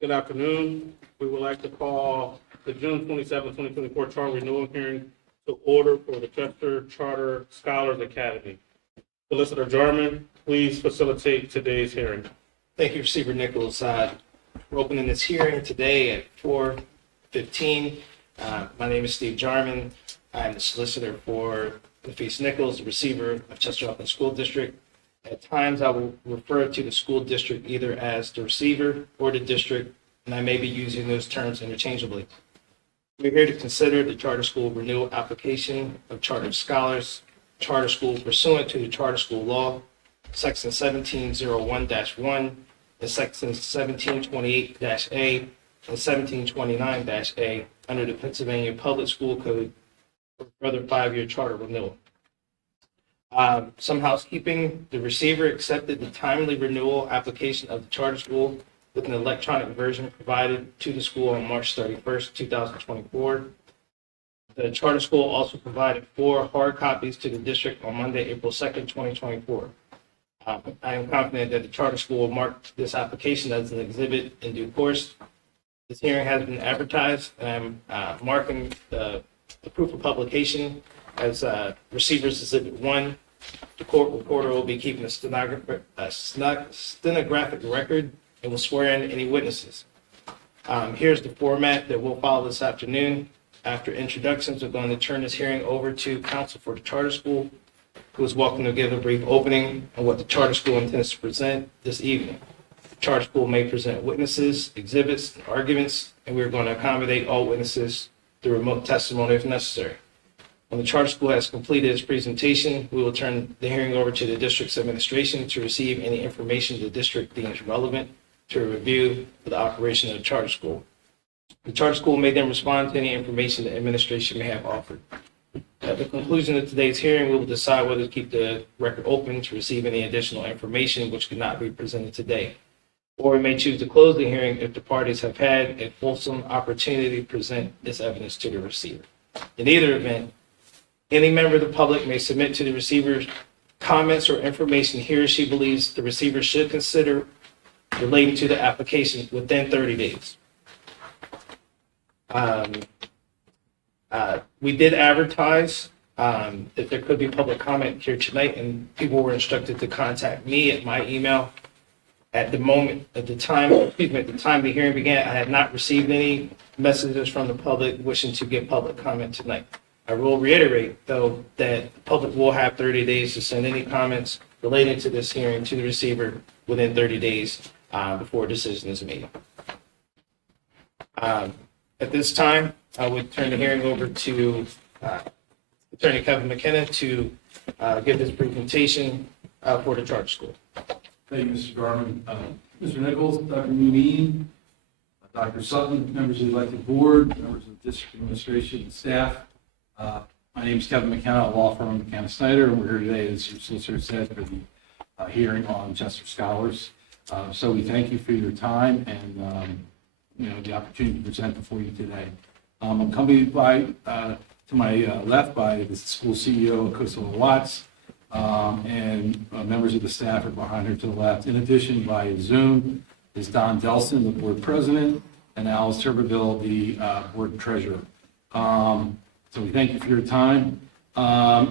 Good afternoon. We would like to call the June 27, 2024 charter renewal hearing to order for the Chester Charter Scholars Academy. Solicitor Jarman, please facilitate today's hearing. Thank you, Receiver Nichols. We're opening this hearing today at 4:15. My name is Steve Jarman. I'm the solicitor for LaFeist Nichols, the receiver of Chester Upland School District. At times, I will refer to the school district either as the receiver or the district, and I may be using those terms interchangeably. We're here to consider the charter school renewal application of charter scholars, charter school pursuant to the charter school law, section 1701-1 and section 1728-A and 1729-A under the Pennsylvania Public School Code for further 5-year charter renewal. Some housekeeping. The receiver accepted the timely renewal application of the charter school with an electronic version provided to the school on March 31st, 2024. The charter school also provided 4 hard copies to the district on Monday, April 2nd, 2024. I am confident that the charter school will mark this application as an exhibit in due course. This hearing has been advertised, and I'm marking the proof of publication as Receiver's Exhibit 1. The court reporter will be keeping a stenographic record and will swear in any witnesses. Here's the format that we'll follow this afternoon. After introductions, we're going to turn this hearing over to counsel for the charter school, who is welcome to give a brief opening on what the charter school intends to present this evening. The charter school may present witnesses, exhibits, and arguments, and we're going to accommodate all witnesses through remote testimony if necessary. When the charter school has completed its presentation, we will turn the hearing over to the district's administration to receive any information the district deems relevant to a review of the operation of the charter school. The charter school may then respond to any information the administration may have offered. At the conclusion of today's hearing, we will decide whether to keep the record open to receive any additional information which could not be presented today. Or we may choose to close the hearing if the parties have had a fulsome opportunity to present this evidence to the receiver. In either event, any member of the public may submit to the receiver comments or information he or she believes the receiver should consider relating to the application within 30 days. We did advertise that there could be public comment here tonight, and people were instructed to contact me at my email. At the time the hearing began, I had not received any messages from the public wishing to give public comment tonight. I will reiterate, though, that the public will have 30 days to send any comments relating to this hearing to the receiver within 30 days before a decision is made. At this time, I would turn the hearing over to Attorney Kevin McKenna to give his presentation for the charter school. Thank you, Mr. Garman. Mr. Nichols, Dr. Mooney, Dr. Sutton, members of the elected board, members of the district administration and staff. My name is Kevin McKenna, law firm McKenna Snyder, and we're here today, as your solicitor said, for the hearing on Chester Scholars. So we thank you for your time and the opportunity to present before you today. I'm accompanied by, to my left, by the school CEO, Kusala Watts, and members of the staff are behind her to the left. In addition, via Zoom is Don Delson, the board president, and Alice Tuberville, the board treasurer. So we thank you for your time. By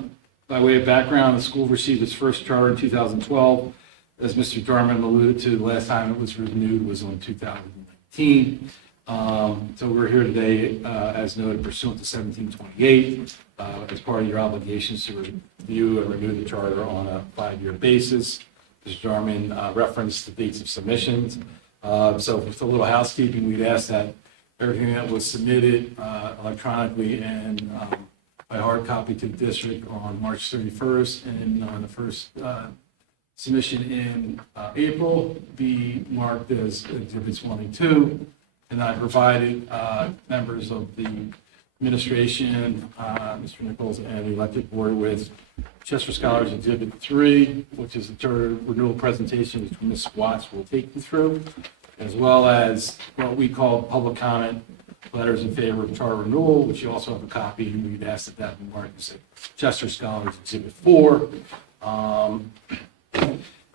way of background, the school received its first charter in 2012. As Mr. Jarman alluded to, the last time it was renewed was in 2019. So we're here today, as noted, pursuant to 1728, as part of your obligations to review and renew the charter on a 5-year basis. Mr. Jarman referenced the dates of submissions. So with a little housekeeping, we'd ask that everything that was submitted electronically and by hard copy to the district on March 31st and on the first submission in April be marked as Exhibits 1 and 2. And I provided members of the administration, Mr. Nichols, and the elected board with Chester Scholars Exhibit 3, which is the charter renewal presentation, which Ms. Watts will take you through, as well as what we call public comment letters in favor of charter renewal, which you also have a copy, and we'd ask that be marked as Chester Scholars Exhibit 4.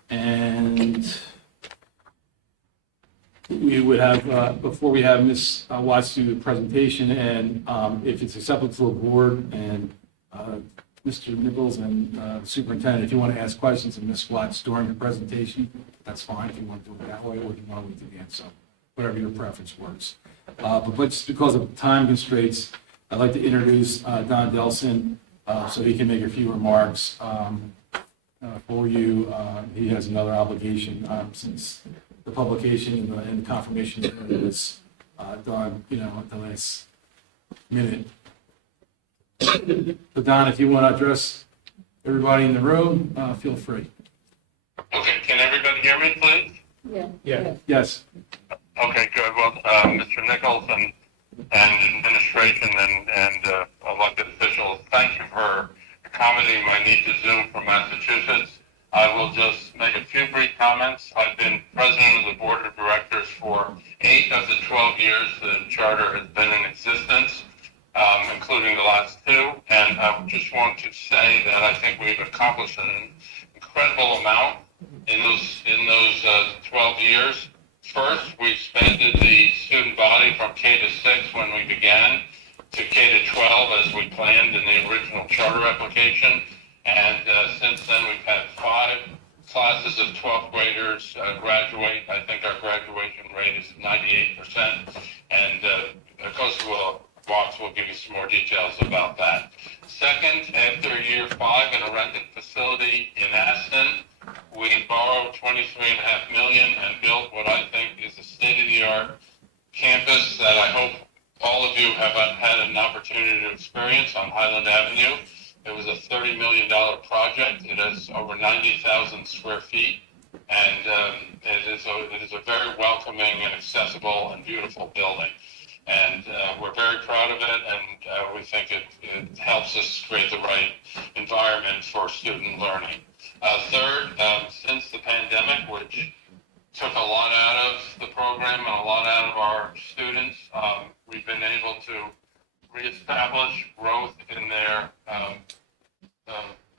And we would have, before we have Ms. Watts do the presentation, and if it's acceptable to the board and Mr. Nichols and the superintendent, if you want to ask questions of Ms. Watts during the presentation, that's fine, if you want to do it that way, or if you want to wait to the end, so whatever your preference works. But just because of time constraints, I'd like to introduce Don Delson, so he can make a few remarks for you. He has another obligation since the publication and the confirmation was done, at the last minute. So Don, if you want to address everybody in the room, feel free. Okay, can everybody hear me, please? Yeah. Yes. Okay, good. Well, Mr. Nichols and administration and elected officials, thank you for accommodating my need to Zoom from Massachusetts. I will just make a few brief comments. I've been president of the board of directors for 8 of the 12 years the charter has been in existence, including the last 2. And I just want to say that I think we've accomplished an incredible amount in those 12 years. First, we expanded the student body from K to 6 when we began to K to 12 as we planned in the original charter application. And since then, we've had 5 classes of 12th graders graduate. I think our graduation rate is 98%. And Kosovo Watts will give you some more details about that. Second, after year 5 in a rented facility in Aston, we borrowed $23.5 million and built what I think is a state-of-the-art campus that I hope all of you have had an opportunity to experience on Highland Avenue. It was a $30 million project. It has over 90,000 square feet, and it is a very welcoming and accessible and beautiful building. And we're very proud of it, and we think it helps us create the right environment for student learning. Third, since the pandemic, which took a lot out of the program and a lot out of our students, we've been able to reestablish growth in their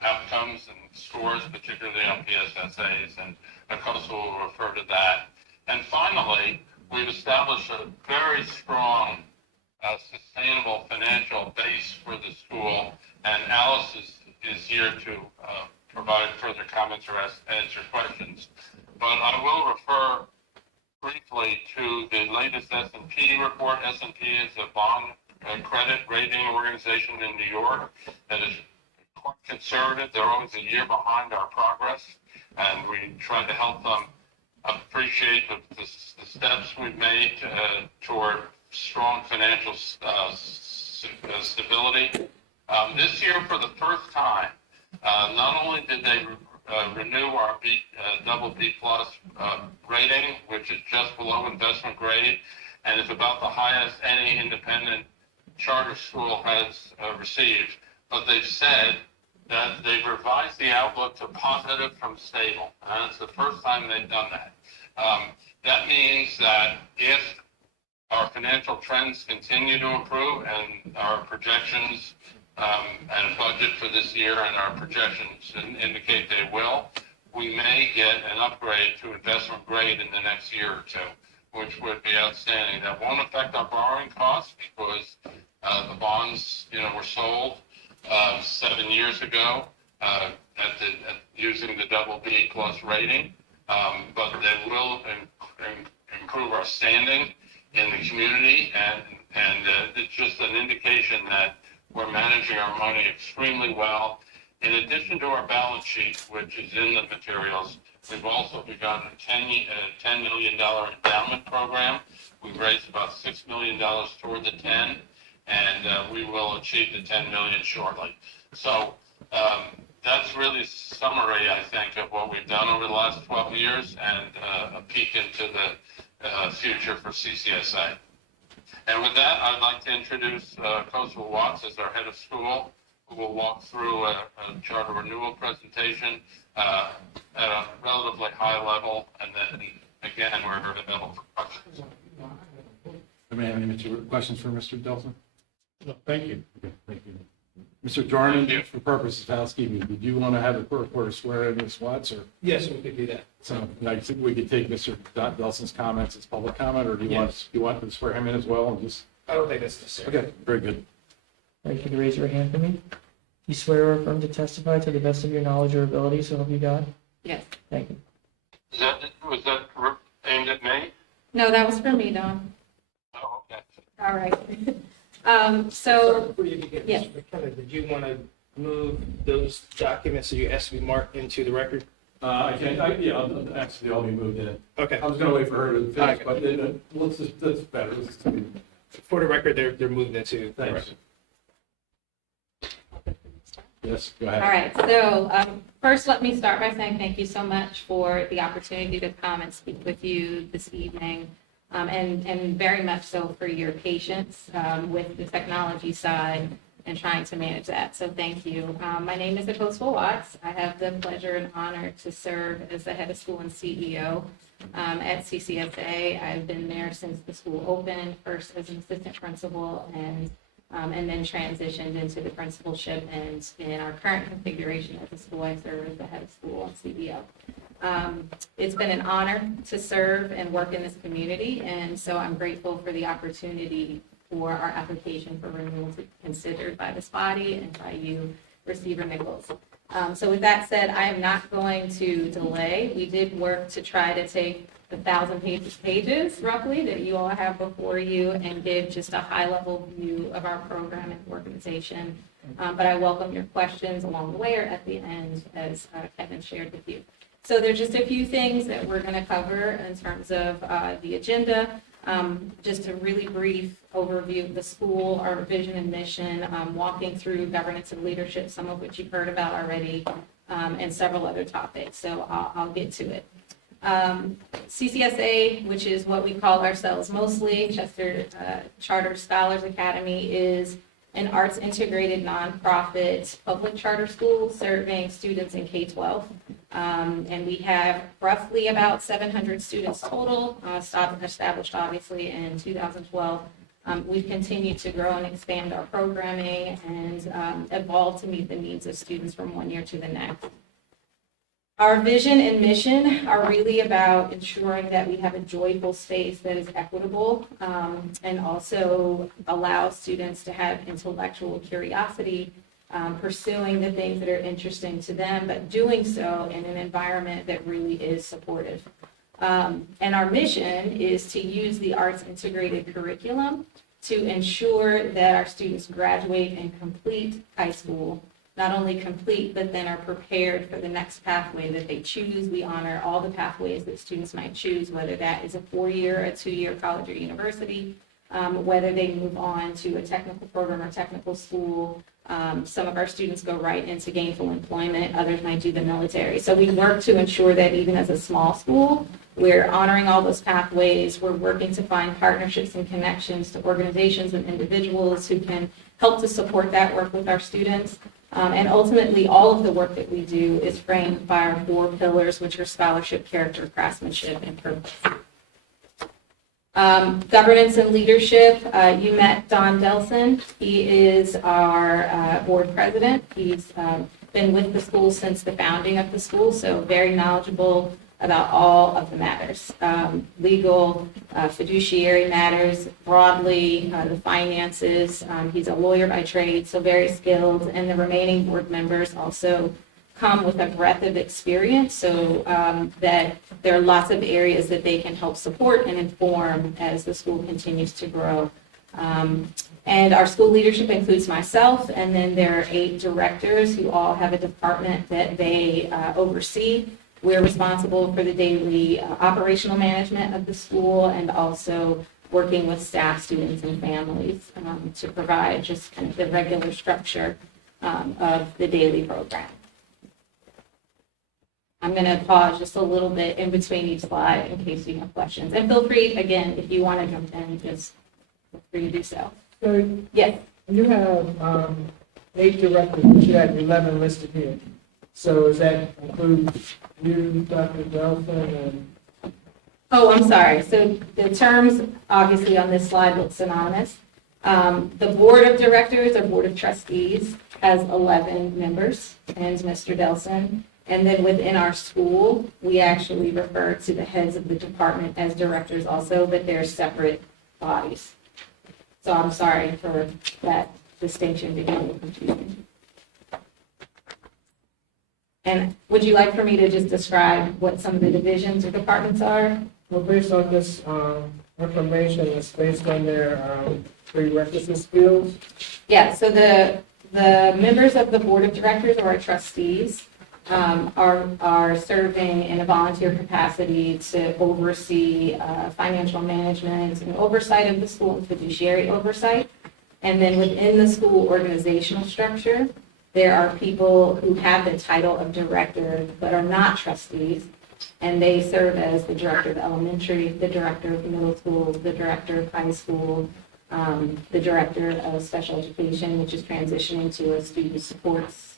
outcomes and scores, particularly on PSSAs, and Kosovo will refer to that. And finally, we've established a very strong, sustainable financial base for the school, and Alice is here to provide further comments or answer questions. But I will refer briefly to the latest S&P report. S&P is a bond credit rating organization in New York that is quite conservative. They're always a year behind our progress, and we try to help them appreciate the steps we've made toward strong financial stability. This year, for the first time, not only did they renew our double B plus rating, which is just below investment grade, and is about the highest any independent charter school has received, but they've said that they've revised the outlook to positive from stable, and it's the first time they've done that. That means that if our financial trends continue to improve and our projections and budget for this year and our projections indicate they will, we may get an upgrade to investment grade in the next year or 2, which would be outstanding. That won't affect our borrowing costs because the bonds, were sold 7 years ago using the double B plus rating, but they will improve our standing in the community, and it's just an indication that we're managing our money extremely well. In addition to our balance sheet, which is in the materials, we've also begun a $10 million endowment program. We've raised about $6 million toward the 10, and we will achieve the 10 million shortly. So that's really a summary, I think, of what we've done over the last 12 years and a peek into the future for CCSA. And with that, I'd like to introduce Kosovo Watts as our head of school, who will walk through a charter renewal presentation at a relatively high level, and then again, we're available for questions. Anybody have any questions for Mr. Delson? No, thank you. Okay, thank you. Mr. Jarman, for purposes of housekeeping, did you want to have the clerk order swear in Ms. Watts, or Yes, we could do that. so, like, we could take Mr. Delson's comments as public comment, or do you want to swear him in as well, and just, I don't think that's necessary. okay, very good. All right, can you raise your hand for me? You swear or affirm to testify to the best of your knowledge or ability, so help you God? Yes. Thank you. Was that aimed at me? No, that was for me, Don. Oh, okay. All right. So, Before you begin, yes. Mr. McKenna, did you want to move those documents that you asked to be marked into the record? Actually, I'll be moved in. Okay. I was gonna wait for her to finish, Okay. but that's better. Let's just- For the record, they're moved into the Thanks. record. Yes, go all ahead. right. So, first, let me start by saying thank you so much for the opportunity to come and speak with you this evening, and very much so for your patience with the technology side and trying to manage that. So, thank you. My name is Nicole Watts. I have the pleasure and honor to serve as the head of school and CEO at CCSA. I've been there since the school opened, first as an assistant principal and then transitioned into the principalship, and in our current configuration as a school, I serve as the head of school and CEO. It's been an honor to serve and work in this community, and so I'm grateful for the opportunity for our application for renewal to be considered by this body and by you, Receiver Nichols. So with that said, I am not going to delay. We did work to try to take the 1,000 pages roughly that you all have before you and give just a high-level view of our program and organization. But I welcome your questions along the way or at the end, as Kevin shared with you. So there's just a few things that we're going to cover in terms of the agenda. Just a really brief overview of the school, our vision and mission, walking through governance and leadership, some of which you've heard about already, and several other topics. So I'll get to it. CCSA, which is what we call ourselves mostly, Chester Charter Scholars Academy, is an arts integrated nonprofit public charter school serving students in K-12. And we have roughly about 700 students total, established obviously in 2012. We've continued to grow and expand our programming and evolve to meet the needs of students from one year to the next. Our vision and mission are really about ensuring that we have a joyful space that is equitable and also allows students to have intellectual curiosity, pursuing the things that are interesting to them, but doing so in an environment that really is supportive. And our mission is to use the arts integrated curriculum to ensure that our students graduate and complete high school, not only complete, but then are prepared for the next pathway that they choose. We honor all the pathways that students might choose, whether that is a 4-year, a 2-year college or university, whether they move on to a technical program or technical school. Some of our students go right into gainful employment, others might do the military. So we work to ensure that even as a small school, we're honoring all those pathways. We're working to find partnerships and connections to organizations and individuals who can help to support that work with our students. And ultimately, all of the work that we do is framed by our 4 pillars, which are scholarship, character, craftsmanship, and purpose. Governance and leadership, you met Don Delson. He is our board president. He's been with the school since the founding of the school, so very knowledgeable about all of the matters, legal, fiduciary matters, broadly, the finances. He's a lawyer by trade, so very skilled, and the remaining board members also come with a breadth of experience, so that there are lots of areas that they can help support and inform as the school continues to grow. And our school leadership includes myself, and then there are 8 directors who all have a department that they oversee. We're responsible for the daily operational management of the school and also working with staff, students, and families to provide just kind of the regular structure of the daily program. I'm going to pause just a little bit in between each slide in case you have questions. And feel free, again, if you want to jump in, just feel free to do so. So Yes. you have 8 directors, but you have 11 listed here. So does that include you, Dr. Delson, and Oh, I'm sorry. So the terms, obviously, on this slide look synonymous. The board of directors or board of trustees has 11 members, and Mr. Delson. And then within our school, we actually refer to the heads of the department as directors also, but they're separate bodies. So I'm sorry for that distinction being a little confusing. And would you like for me to just describe what some of the divisions or departments are? Well, based on this, information, it's based on their, prerequisite skills. Yeah, so the members of the board of directors or our trustees are serving in a volunteer capacity to oversee financial management and oversight of the school and fiduciary oversight. And then within the school organizational structure, there are people who have the title of director but are not trustees, and they serve as the director of elementary, the director of middle school, the director of high school, the director of special education, which is transitioning to a student supports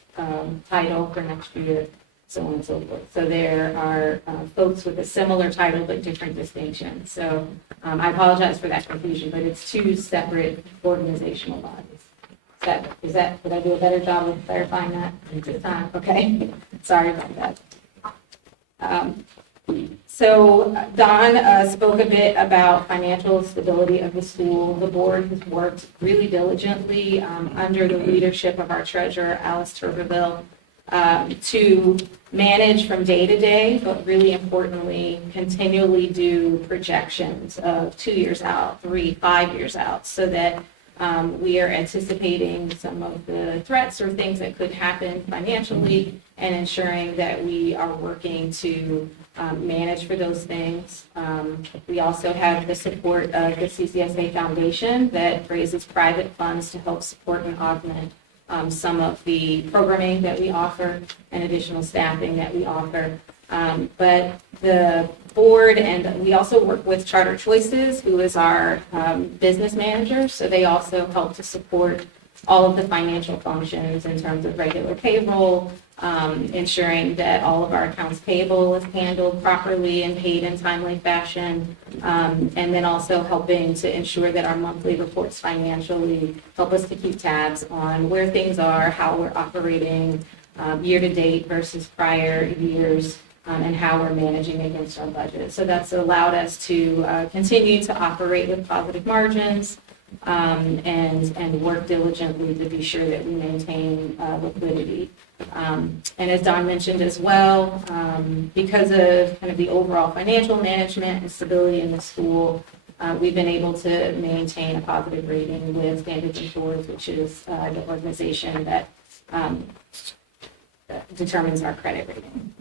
title for next year, so on and so forth. So there are folks with a similar title but different distinctions. So I apologize for that confusion, but it's two separate organizational bodies. Did I do a better job of clarifying that this time? Okay, sorry about that. So Don spoke a bit about financial stability of the school. The board has worked really diligently under the leadership of our treasurer, Alice Turberville, to manage from day to day, but really importantly, continually do projections of 2 years out, 3, 5 years out, so that we are anticipating some of the threats or things that could happen financially and ensuring that we are working to manage for those things. We also have the support of the CCSA Foundation that raises private funds to help support and augment some of the programming that we offer and additional staffing that we offer. But the board, and we also work with Charter Choices, who is our business manager, so they also help to support all of the financial functions in terms of regular payroll, ensuring that all of our accounts payable is handled properly and paid in timely fashion, and then also helping to ensure that our monthly reports financially help us to keep tabs on where things are, how we're operating year to date versus prior years, and how we're managing against our budget. So that's allowed us to continue to operate with positive margins, and work diligently to be sure that we maintain liquidity. And as Don mentioned as well, because of kind of the overall financial management and stability in the school, we've been able to maintain a positive rating with Standards & Poor's, which is the organization that determines our credit rating.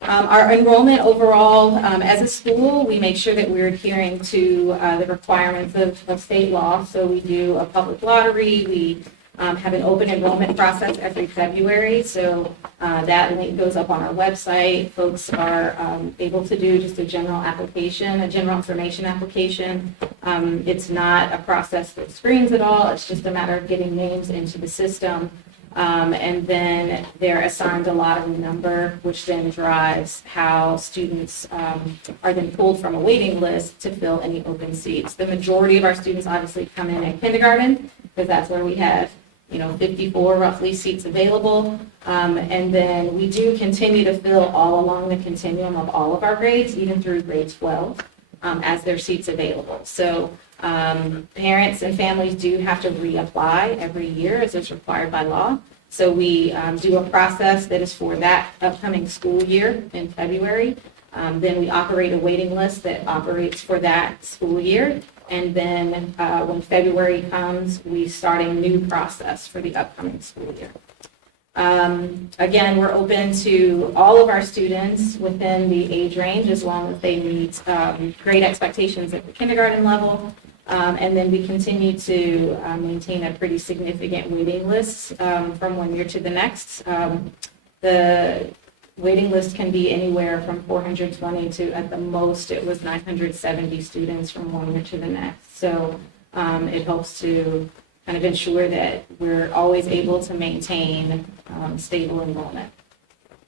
Our enrollment overall, as a school, we make sure that we're adhering to the requirements of state law. So we do a public lottery. We have an open enrollment process every February. So that link goes up on our website. Folks are able to do just a general application, a general information application. It's not a process that screens at all. It's just a matter of getting names into the system. And then they're assigned a lottery number, which then drives how students are then pulled from a waiting list to fill any open seats. The majority of our students obviously come in at kindergarten, because that's where we have 54 roughly seats available. And then we do continue to fill all along the continuum of all of our grades, even through grade 12, as there are seats available. So parents and families do have to reapply every year as is required by law. So we do a process that is for that upcoming school year in February. Then we operate a waiting list that operates for that school year. And then when February comes, we start a new process for the upcoming school year. Again, we're open to all of our students within the age range as long as they meet grade expectations at the kindergarten level. And then we continue to maintain a pretty significant waiting list from one year to the next. The waiting list can be anywhere from 420 to, at the most, it was 970 students from one year to the next. So it helps to kind of ensure that we're always able to maintain stable enrollment.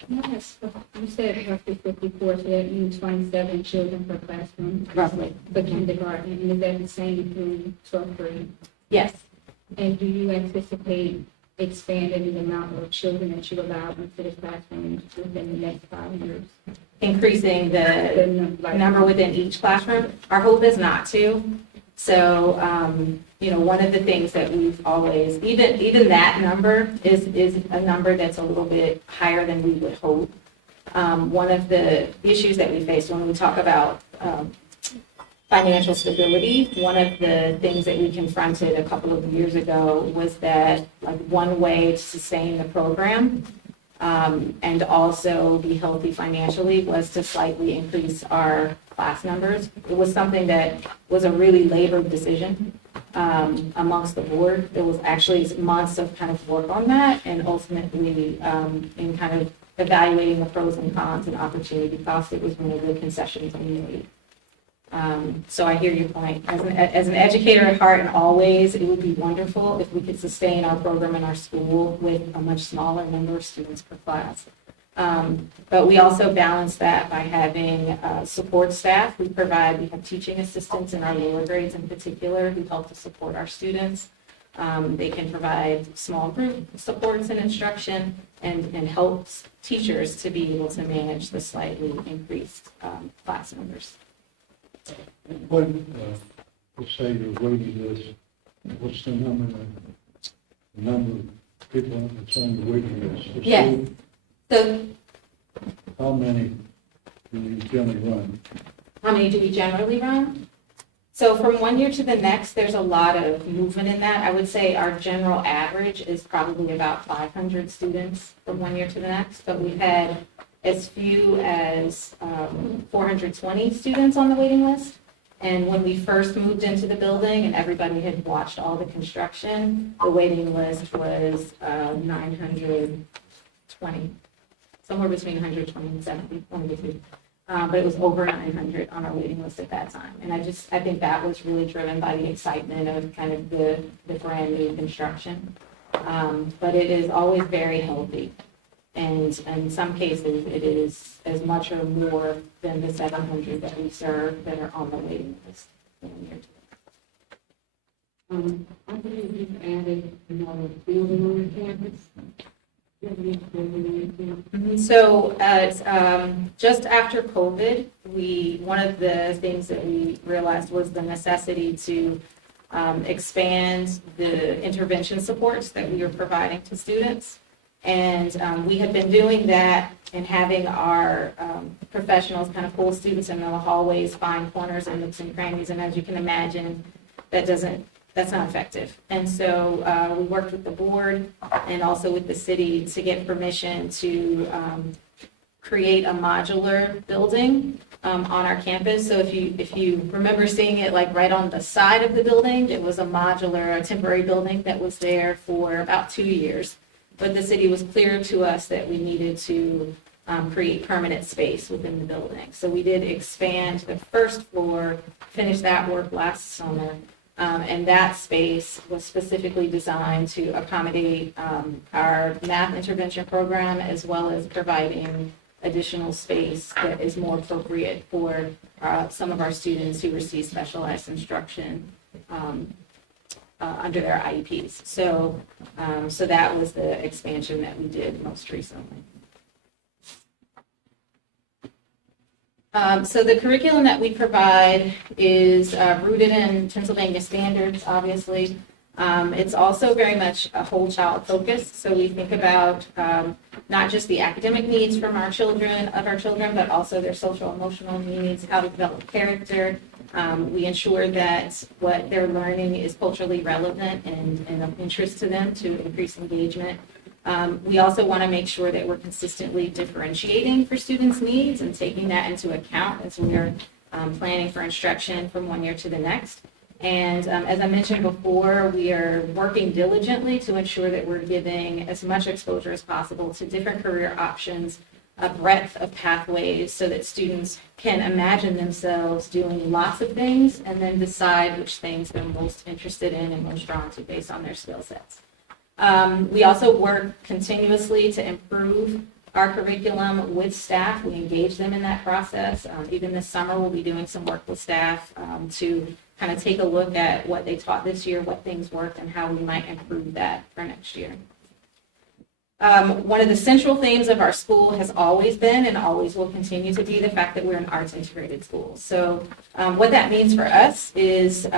Yes, you said roughly 54, so that means 27 children per classroom. Roughly. For kindergarten, and is that the same through 12th grade? Yes. And do you anticipate expanding the amount of children that you allow into the classroom within the next 5 years? Increasing the Like- number within each classroom. Our hope is not to. So, one of the things that we've always, even that number is a number that's a little bit higher than we would hope. One of the issues that we face when we talk about financial stability, one of the things that we confronted a couple of years ago was that like one way to sustain the program and also be healthy financially was to slightly increase our class numbers. It was something that was a really labored decision amongst the board. There was actually months of kind of work on that, and ultimately in kind of evaluating the pros and cons and opportunity costs, it was one of the concessions we made. So I hear your point. As an educator at heart and always, it would be wonderful if we could sustain our program in our school with a much smaller number of students per class. But we also balance that by having support staff. We have teaching assistants in our lower grades in particular who help to support our students. They can provide small group supports and instruction and helps teachers to be able to manage the slightly increased class numbers. What, let's say your waiting list, what's the number of people that's on the waiting list? Yes. So How many do you generally run? how many do we generally run? So from one year to the next, there's a lot of movement in that. I would say our general average is probably about 500 students from one year to the next, but we've had as few as 420 students on the waiting list. And when we first moved into the building and everybody had watched all the construction, the waiting list was 920, somewhere between 120 and 70, one of the two. But it was over 900 on our waiting list at that time. And I think that was really driven by the excitement of kind of the brand new construction. But it is always very healthy. And in some cases, it is as much or more than the 700 that we serve that are on the waiting list. I believe you've added another building on the campus. So just after COVID, one of the things that we realized was the necessity to expand the intervention supports that we were providing to students. And we had been doing that and having our professionals kind of pull students into the hallways, find corners and nooks and crannies. And as you can imagine, that's not effective. And so we worked with the board and also with the city to get permission to create a modular building on our campus. So if you remember seeing it like right on the side of the building, it was a temporary building that was there for about 2 years. But the city was clear to us that we needed to create permanent space within the building. So we did expand the first floor, finished that work last summer, and that space was specifically designed to accommodate our math intervention program as well as providing additional space that is more appropriate for some of our students who receive specialized instruction under their IEPs. So that was the expansion that we did most recently. So the curriculum that we provide is rooted in Pennsylvania standards, obviously. It's also very much a whole child focus. So we think about not just the academic needs of our children, but also their social emotional needs, how to develop character. We ensure that what they're learning is culturally relevant and of interest to them to increase engagement. We also want to make sure that we're consistently differentiating for students' needs and taking that into account as we're planning for instruction from one year to the next. And as I mentioned before, we are working diligently to ensure that we're giving as much exposure as possible to different career options, a breadth of pathways so that students can imagine themselves doing lots of things and then decide which things they're most interested in and most drawn to based on their skill sets. We also work continuously to improve our curriculum with staff. We engage them in that process. Even this summer, we'll be doing some work with staff to kind of take a look at what they taught this year, what things worked, and how we might improve that for next year. One of the central themes of our school has always been and always will continue to be the fact that we're an arts integrated school. So what that means for us is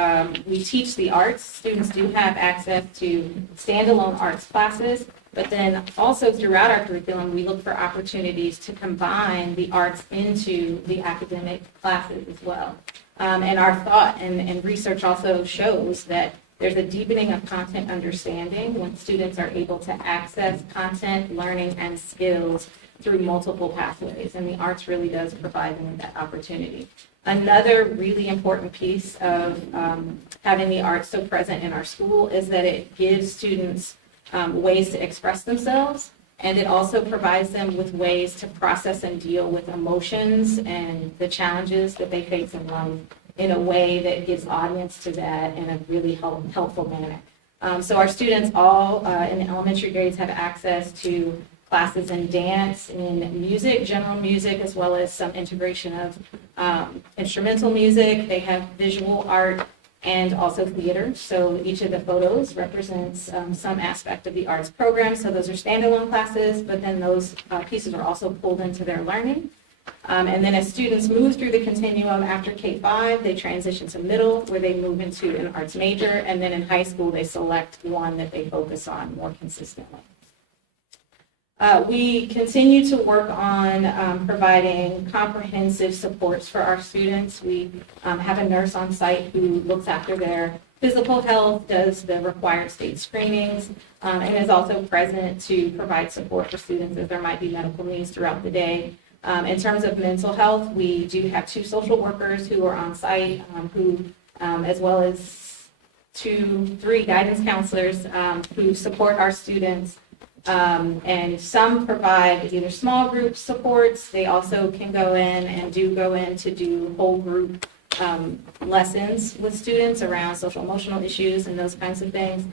we teach the arts. Students do have access to standalone arts classes, but then also throughout our curriculum, we look for opportunities to combine the arts into the academic classes as well. And our thought and research also shows that there's a deepening of content understanding when students are able to access content, learning, and skills through multiple pathways, and the arts really does provide them with that opportunity. Another really important piece of having the arts so present in our school is that it gives students ways to express themselves, and it also provides them with ways to process and deal with emotions and the challenges that they face in life in a way that gives audience to that in a really helpful manner. So our students all in the elementary grades have access to classes in dance, in music, general music, as well as some integration of instrumental music. They have visual art and also theater. So each of the photos represents some aspect of the arts program. So those are standalone classes, but then those pieces are also pulled into their learning. And then as students move through the continuum after K-5, they transition to middle, where they move into an arts major, and then in high school, they select one that they focus on more consistently. We continue to work on providing comprehensive supports for our students. We have a nurse on site who looks after their physical health, does the required state screenings, and is also present to provide support for students as there might be medical needs throughout the day. In terms of mental health, we do have 2 social workers who are on site, as well as 2-3 guidance counselors who support our students. And some provide either small group supports. They also can go in and go in to do whole group lessons with students around social emotional issues and those kinds of things.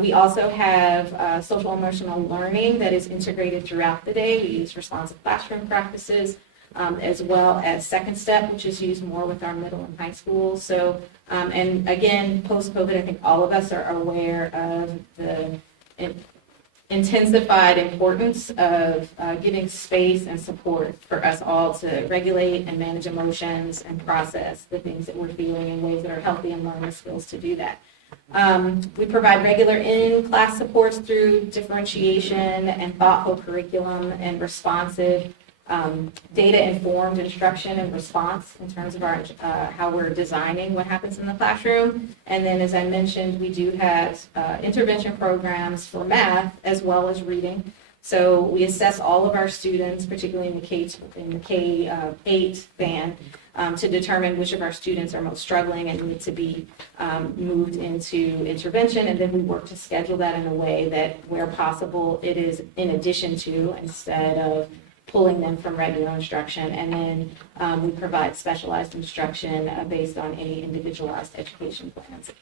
We also have social emotional learning that is integrated throughout the day. We use responsive classroom practices, as well as Second Step, which is used more with our middle and high school. So, and again, post-COVID, I think all of us are aware of the intensified importance of giving space and support for us all to regulate and manage emotions and process the things that we're feeling in ways that are healthy and learn the skills to do that. We provide regular in-class supports through differentiation and thoughtful curriculum and responsive data-informed instruction and response in terms of our how we're designing what happens in the classroom. And then, as I mentioned, we do have intervention programs for math as well as reading. So we assess all of our students, particularly in the K-8 band, to determine which of our students are most struggling and need to be moved into intervention. And then we work to schedule that in a way that, where possible, it is in addition to instead of pulling them from regular instruction. And then we provide specialized instruction based on any individualized education plans.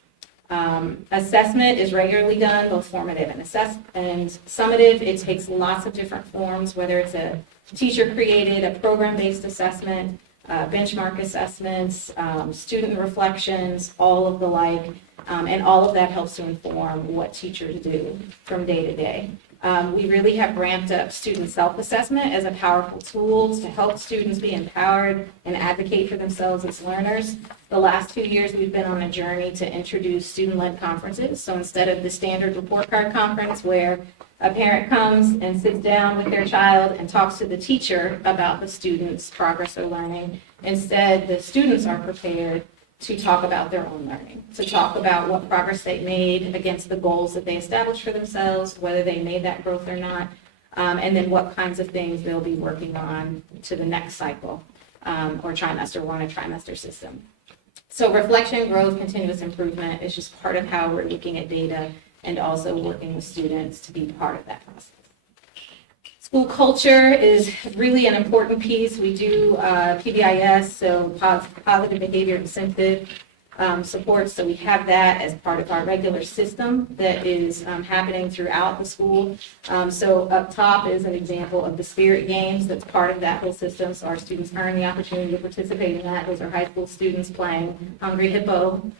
Assessment is regularly done, both formative and summative. It takes lots of different forms, whether it's a teacher-created, a program-based assessment, benchmark assessments, student reflections, all of the like, and all of that helps to inform what teachers do from day to day. We really have ramped up student self-assessment as a powerful tool to help students be empowered and advocate for themselves as learners. The last 2 years, we've been on a journey to introduce student-led conferences. So instead of the standard report card conference where a parent comes and sits down with their child and talks to the teacher about the student's progress or learning, instead the students are prepared to talk about their own learning, to talk about what progress they made against the goals that they established for themselves, whether they made that growth or not, and then what kinds of things they'll be working on to the next cycle or trimester. We're on a trimester system. So reflection, growth, continuous improvement is just part of how we're looking at data and also working with students to be part of that process. School culture is really an important piece. We do PBIS, so positive behavior incentive support. So we have that as part of our regular system that is happening throughout the school. So up top is an example of the Spirit Games that's part of that whole system. So our students earn the opportunity to participate in that. Those are high school students playing Hungry Hippo.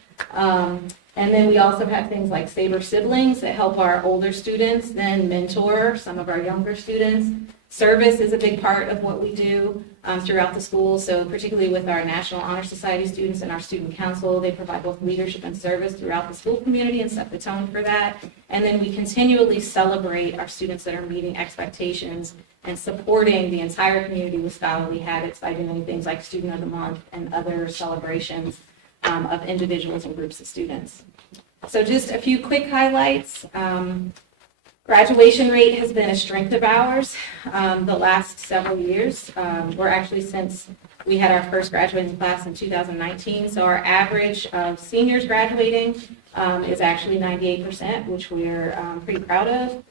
And then we also have things like Saber Siblings that help our older students then mentor some of our younger students. Service is a big part of what we do throughout the school. So particularly with our National Honor Society students and our student council, they provide both leadership and service throughout the school community and set the tone for that. And then we continually celebrate our students that are meeting expectations and supporting the entire community with scholarly habits by doing things like Student of the Month and other celebrations of individuals and groups of students. So just a few quick highlights. Graduation rate has been a strength of ours the last several years. We're actually, since we had our first graduating class in 2019, so our average of seniors graduating is actually 98%, which we're pretty proud of.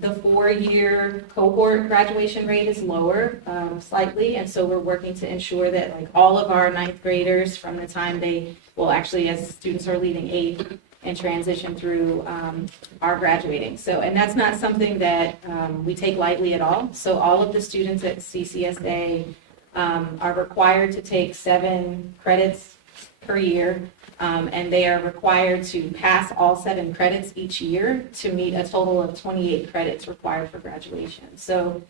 The 4-year cohort graduation rate is lower slightly, and so we're working to ensure that like all of our 9th graders from the time they, well actually as students are leaving 8th and transition through are graduating. So, and that's not something that we take lightly at all. So all of the students at CCSA are required to take 7 credits per year. And they are required to pass all 7 credits each year to meet a total of 28 credits required for graduation. So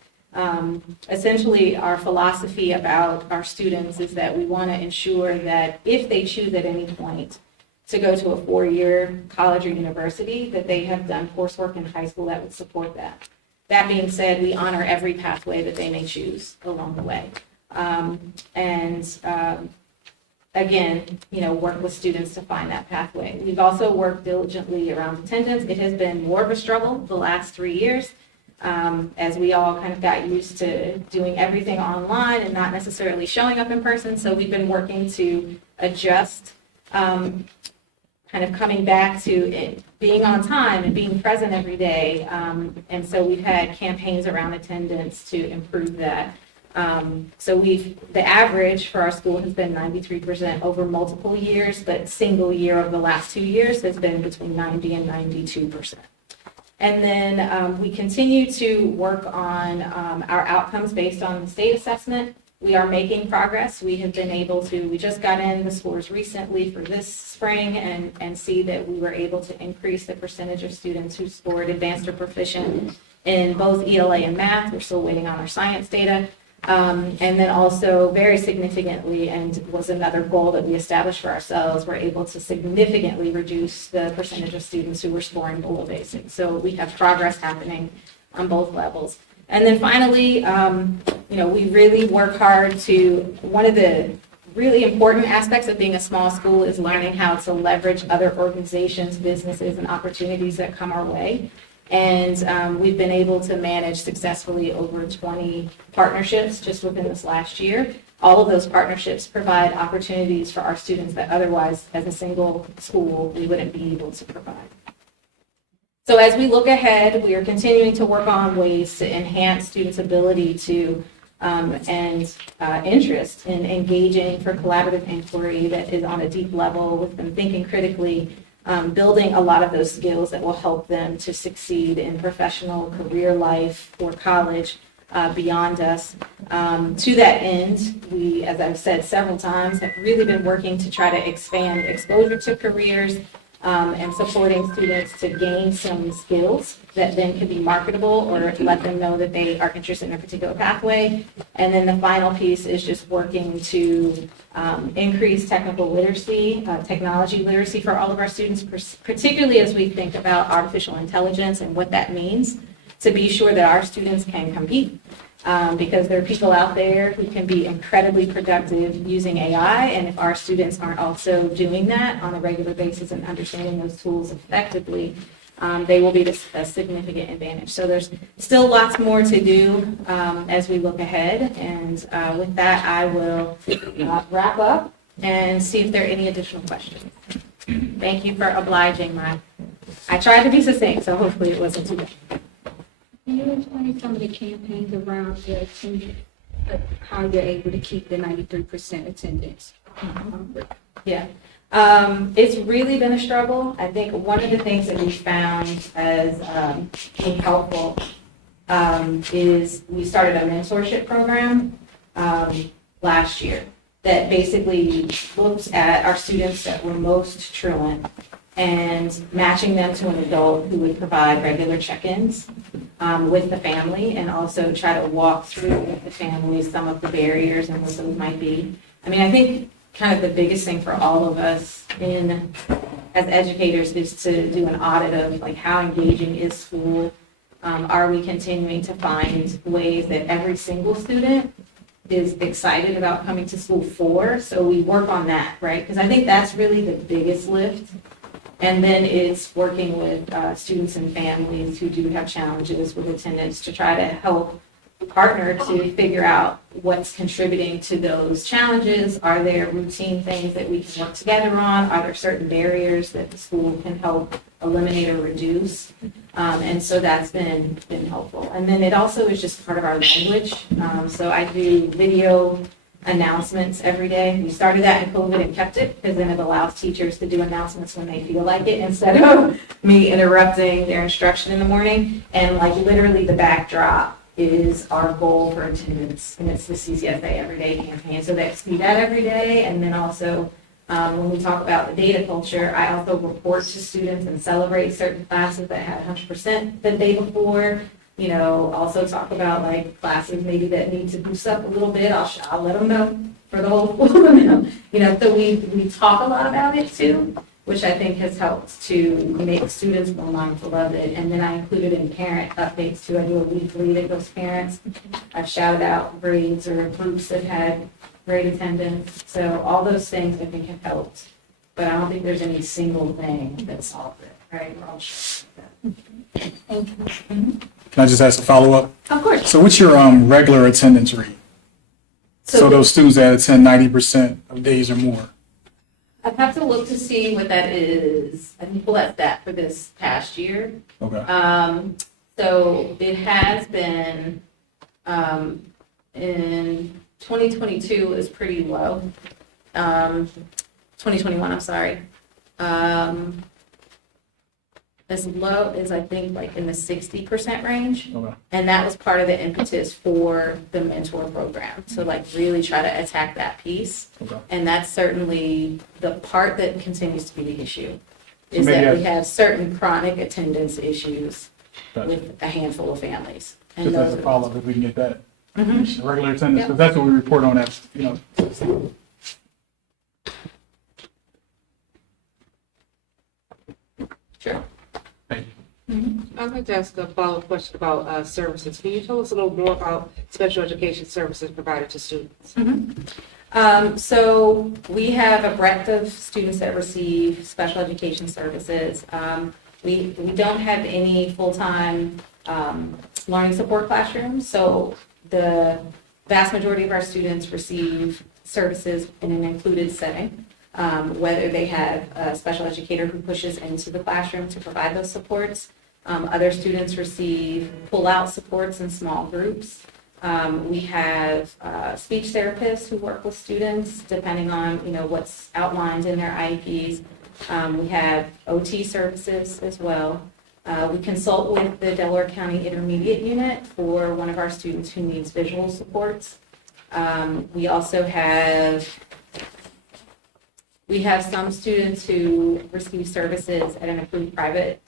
essentially our philosophy about our students is that we want to ensure that if they choose at any point to go to a 4-year college or university, that they have done coursework in high school that would support that. That being said, we honor every pathway that they may choose along the way. Again, work with students to find that pathway. We've also worked diligently around attendance. It has been more of a struggle the last 3 years as we all kind of got used to doing everything online and not necessarily showing up in person. So we've been working to adjust, kind of coming back to it, being on time and being present every day. And so we've had campaigns around attendance to improve that. So the average for our school has been 93% over multiple years, but single year of the last 2 years has been between 90 and 92%. And then we continue to work on our outcomes based on the state assessment. We are making progress. We have been able to, we just got in the scores recently for this spring and see that we were able to increase the percentage of students who scored advanced or proficient in both ELA and math. We're still waiting on our science data. And then also very significantly, and was another goal that we established for ourselves, we're able to significantly reduce the percentage of students who were scoring below basic. So we have progress happening on both levels. And then finally, we really work hard to, one of the really important aspects of being a small school is learning how to leverage other organizations, businesses, and opportunities that come our way. And we've been able to manage successfully over 20 partnerships just within this last year. All of those partnerships provide opportunities for our students that otherwise, as a single school, we wouldn't be able to provide. So as we look ahead, we are continuing to work on ways to enhance students' ability to and interest in engaging for collaborative inquiry that is on a deep level with them thinking critically, building a lot of those skills that will help them to succeed in professional career life or college beyond us. To that end, we, as I've said several times, have really been working to try to expand exposure to careers and supporting students to gain some skills that then can be marketable or let them know that they are interested in a particular pathway. And then the final piece is just working to increase technical literacy, technology literacy for all of our students, particularly as we think about artificial intelligence and what that means, to be sure that our students can compete. Because there are people out there who can be incredibly productive using AI, and if our students aren't also doing that on a regular basis and understanding those tools effectively, they will be a significant advantage. So there's still lots more to do as we look ahead, and with that, I will wrap up and see if there are any additional questions. Thank you for obliging I tried to be succinct, so hopefully it wasn't too bad. Can you explain some of the campaigns around the attendance, how you're able to keep the 93% attendance? Yeah. It's really been a struggle. I think one of the things that we found as being helpful is we started a mentorship program last year that basically looked at our students that were most truant and matching them to an adult who would provide regular check-ins with the family and also try to walk through with the family some of the barriers and what those might be. I mean, I think kind of the biggest thing for all of us as educators is to do an audit of like how engaging is school. Are we continuing to find ways that every single student is excited about coming to school for? So we work on that, right? Because I think that's really the biggest lift. And then it's working with students and families who do have challenges with attendance to try to help partner to figure out what's contributing to those challenges. Are there routine things that we can work together on? Are there certain barriers that the school can help eliminate or reduce? And so that's been helpful. And then it also is just part of our language. So I do video announcements every day. We started that in COVID and kept it because then it allows teachers to do announcements when they feel like it instead of me interrupting their instruction in the morning. And like literally the backdrop is our goal for attendance, and it's the CCSA Everyday campaign. So that's do that every day, and then also when we talk about the data culture, I also report to students and celebrate certain classes that had 100% the day before. You know, also talk about like classes maybe that need to boost up a little bit. I'll let them know for the whole school to know. You know, so we talk a lot about it too, which I think has helped to make students more mindful of it. And then I included in parent updates too. I do a weekly that goes parents. I've shouted out grades or groups that had great attendance. So all those things I think have helped. But I don't think there's any single thing that solved it, right? We're all sure of that. Thank you. Mhm. Can I just ask a follow-up? Of course. So what's your regular attendance rate? So those students that attend 90% of days or more? I'd have to look to see what that is. I can pull that stat for this past year. Okay. So it has been, in 2022 it was pretty low. 2021, I'm sorry. As low as I think like in the 60% range. Okay. And that was part of the impetus for the mentor program, to like really try to attack that piece. Okay. And that's certainly the part that continues to be the issue, So is maybe that we have certain chronic attendance issues Gotcha. with a handful of families. And Just as those a are- follow-up, if we can get that Mhm. regular attendance, Yep. because that's what we report on at, Sure. Thank you. I'd like to ask a follow-up question about services. Can you tell us a little more about special education services provided to students? So we have a breadth of students that receive special education services. We don't have any full-time learning support classrooms, so the vast majority of our students receive services in an included setting, whether they have a special educator who pushes into the classroom to provide those supports. Other students receive pull-out supports in small groups. We have speech therapists who work with students depending on, you know, what's outlined in their IEPs. We have OT services as well. We consult with the Delaware County Intermediate Unit for one of our students who needs visual supports. We also have some students who receive services at an approved private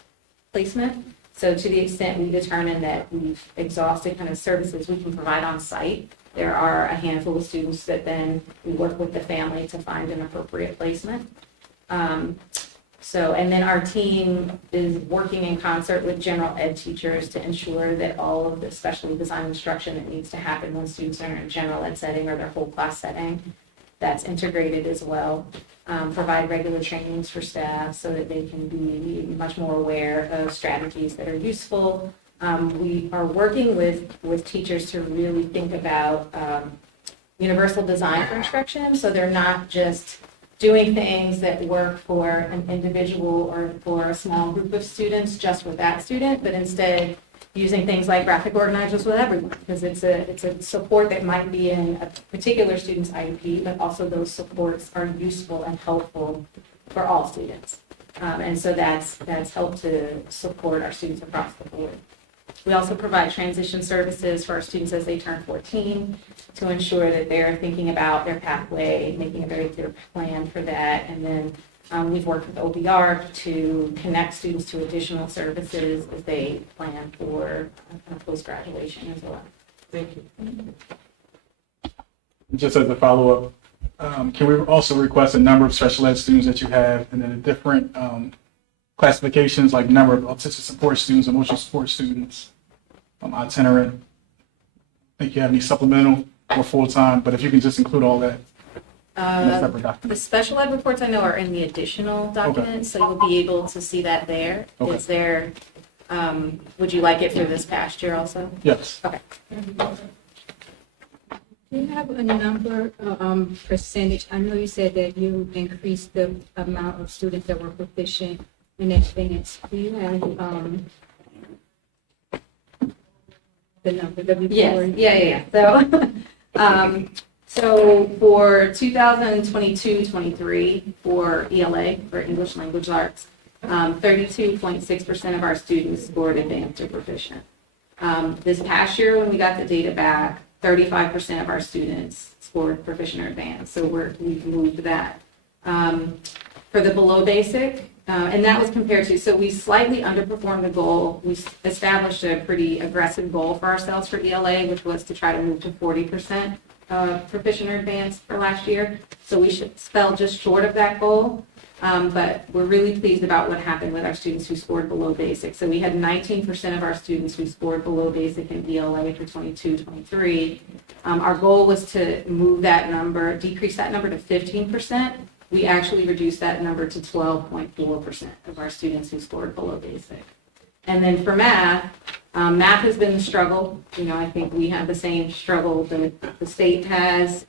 placement. So to the extent we determine that we've exhausted kind of services we can provide on site, there are a handful of students that then we work with the family to find an appropriate placement. And then our team is working in concert with general ed teachers to ensure that all of the specially designed instruction that needs to happen when students are in a general ed setting or their whole class setting, that's integrated as well. Provide regular trainings for staff so that they can be much more aware of strategies that are useful. We are working with teachers to really think about universal design for instruction, so they're not just doing things that work for an individual or for a small group of students just with that student, but instead using things like graphic organizers with everyone, because it's a support that might be in a particular student's IEP, but also those supports are useful and helpful for all students. And so that's helped to support our students across the board. We also provide transition services for our students as they turn 14 to ensure that they're thinking about their pathway, making a very clear plan for that. And then we've worked with OBR to connect students to additional services as they plan for post-graduation as well. Thank you. Just as a follow-up, can we also request a number of special ed students that you have and then the different classifications, like number of autistic support students, emotional support students, itinerant? I think you have any supplemental or full-time, but if you can just include all that in a separate The document. special ed reports I know are in the additional documents, so you'll be able to see that there. Okay. Is there, would you like it for this past year also? Yes. Okay. Do you have a number, percentage? I know you said that you increased the amount of students that were proficient in advance. Do you have, the number, the report? Yes, yeah. So for 2022-23 for ELA, for English Language Arts, 32.6% of our students scored advanced or proficient. This past year, when we got the data back, 35% of our students scored proficient or advanced, so we've moved that. For the below basic, and that was compared to, so we slightly underperformed the goal. We established a pretty aggressive goal for ourselves for ELA, which was to try to move to 40% proficient or advanced for last year. So we fell just short of that goal, but we're really pleased about what happened with our students who scored below basic. So we had 19% of our students who scored below basic in ELA for 22-23. Our goal was to move that number, decrease that number to 15%. We actually reduced that number to 12.4% of our students who scored below basic. And then for math, math has been the struggle. You know, I think we have the same struggle that the state has,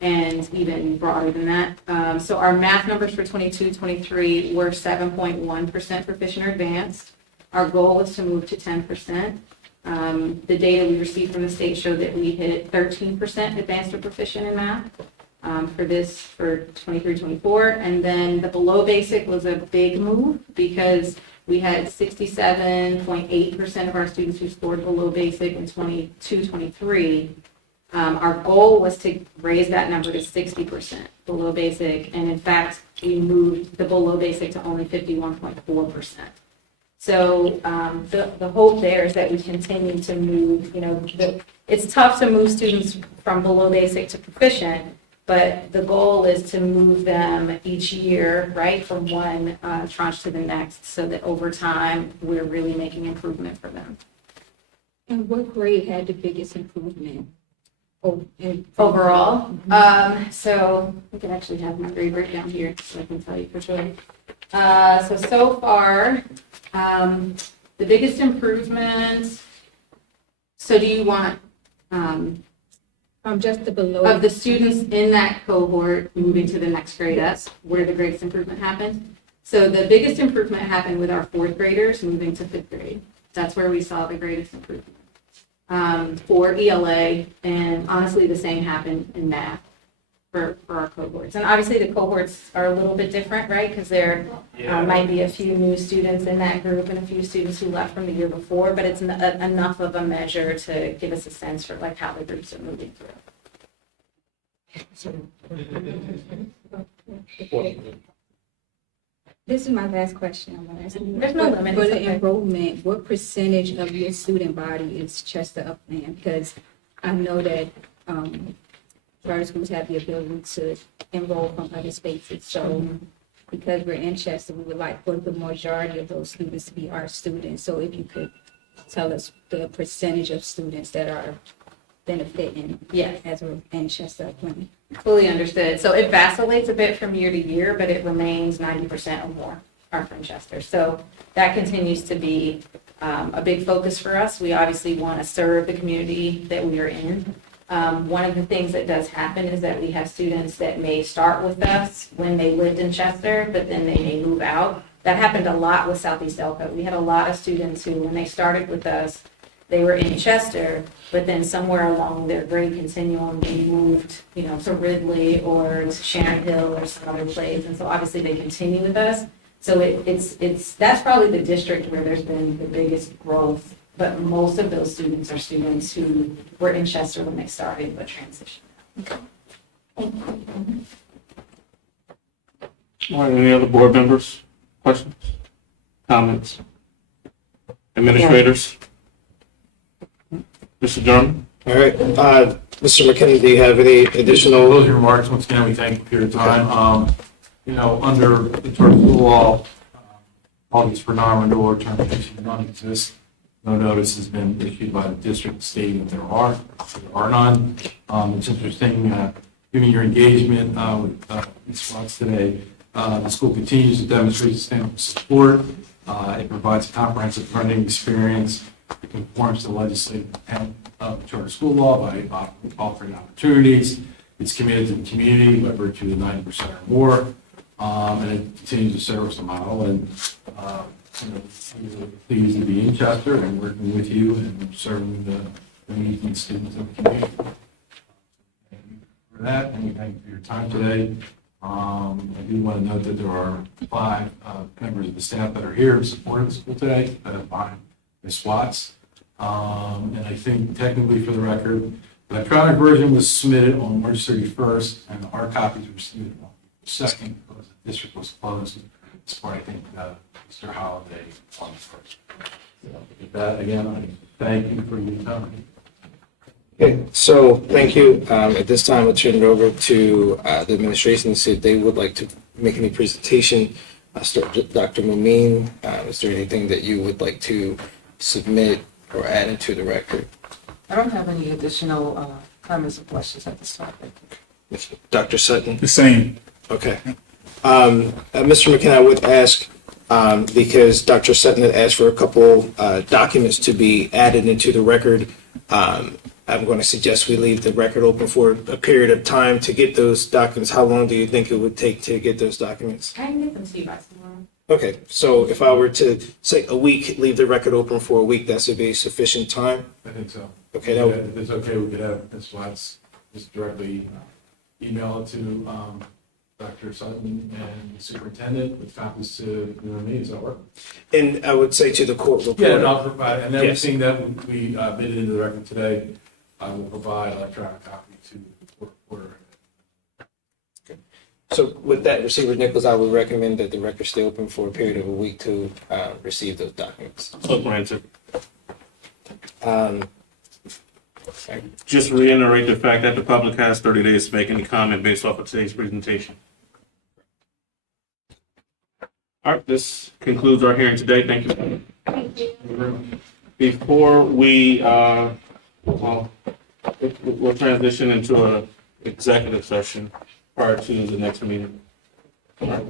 and even broader than that. So our math numbers for 22-23 were 7.1% proficient or advanced. Our goal was to move to 10%. The data we received from the state showed that we hit 13% advanced or proficient in math. For 23-24, and then the below basic was a big move because we had 67.8% of our students who scored below basic in 22-23. Our goal was to raise that number to 60% below basic, and in fact, we moved the below basic to only 51.4%. So the hope there is that we continue to move, you know, it's tough to move students from below basic to proficient, but the goal is to move them each year, right, from one tranche to the next, so that over time, we're really making improvement for them. And what grade had the biggest improvement? Overall, so we can actually have my grade breakdown here, so I can tell you for sure. So far, the biggest improvement, so do you want, Just the below. of the students in that cohort moving to the next grade up, where the greatest improvement happened? So the biggest improvement happened with our fourth graders moving to fifth grade. That's where we saw the greatest improvement. For ELA, and honestly, the same happened in math for our cohorts. And obviously, the cohorts are a little bit different, right? Because there might be a few new students in that group and a few students who left from the year before, but it's enough of a measure to give us a sense for like how the groups are moving through. This is my last question. I'm gonna ask you. There's no limit, For it's the okay. enrollment, what percentage of your student body is Chester Upland? Because I know that charter schools have the ability to enroll from other spaces. So because we're in Chester, we would like for the majority of those students to be our students. So if you could tell us the percentage of students that are benefiting Yes. as we're in Chester Upland. Fully understood. So it vacillates a bit from year to year, but it remains 90% or more are from Chester. So that continues to be a big focus for us. We obviously want to serve the community that we are in. One of the things that does happen is that we have students that may start with us when they lived in Chester, but then they may move out. That happened a lot with Southeast Elko. We had a lot of students who, when they started with us, they were in Chester, but then somewhere along their grade continuum, they moved, to Ridley or to Sharon Hill or some other place. And so obviously they continue with us. So that's probably the district where there's been the biggest growth. But most of those students are students who were in Chester when they started, but transitioned. All right, any other board members? Questions? Comments? Administrators? Mr. German? All right, Mr. McKinney, do you have any additional? Closing remarks, once again, we thank you for your time. Under the charter school law, policies for non-renewal or termination do not exist. No notice has been issued by the district stating that there are none. It's interesting, given your engagement with Ms. Watts today, the school continues to demonstrate sustainable support. It provides a comprehensive funding experience. It conforms to the legislative intent of the charter school law by offering opportunities. It's committed to the community by virtue of the 90% or more, and it continues to serve as a model. And we're pleased to be in Chester and working with you and serving the needs and students of the community. Thank you for that, and we thank you for your time today. I do want to note that there are 5 members of the staff that are here in support of the school today, behind Ms. Watts. And I think technically for the record, the electronic version was submitted on March 31st, and the hard copies were submitted on the 2nd because the district was closed. It's for, I think, Easter holiday on the 1st. So with that, again, I thank you for your time. Okay, so thank you. At this time, I'll turn it over to the administration to see if they would like to make any presentation. Dr. Mumeen, is there anything that you would like to submit or add into the record? I don't have any additional comments or questions at this time. Dr. Sutton? The same. Okay. Mr. McKenna, I would ask, because Dr. Sutton had asked for a couple documents to be added into the record, I'm going to suggest we leave the record open for a period of time to get those documents. How long do you think it would take to get those documents? I can get them to you by tomorrow. Okay, so if I were to say a week, leave the record open for a week, that should be sufficient time? I think so. Okay, Yeah, that if it's okay, we could have Ms. Watts just directly email it to Dr. Sutton and the superintendent with copies to me. Does that work? and I would say to the court Yeah, reporter. and I'll provide, and Yes. everything that we admitted into the record today, I will provide electronic copy to the court reporter. So with that, Receiver Nichols, I would recommend that the record stay open for a period of a week to receive those documents. So granted. Um, Just reiterate the fact that the public has 30 days to make any comment based off of today's presentation. All right, this concludes our hearing today. Thank you. Thank you. Before we, we'll transition into an executive session prior to the next meeting. All right.